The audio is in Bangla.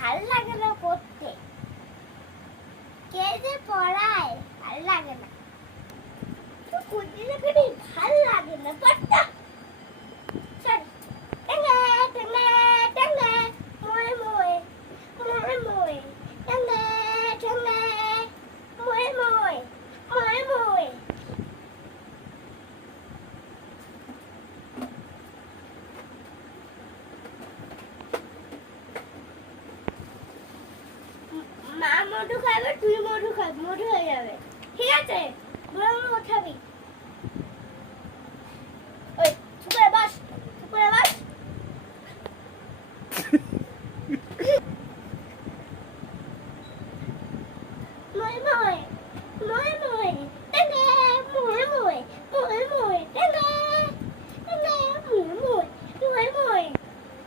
ভালো লাগে না পড়তে, কে যে পড়ায় ভালো লাগে না, তো কুদিলে করি ভালো লাগে না পড়তে। চল টাঙ্গা টাঙ্গা টাঙ্গা মোয়ে মোয়ে মোয়ে মোয়ে টাঙ্গা টাঙ্গা মোয়ে মোয়ে মোয়ে মোয়ে। মা মধু খাবে, তুই মধু খাবি, মধু হয়ে যাবে, ঠিক আছে? বড় খাবি। ওই চুপ করে বস, চুপ করে বস।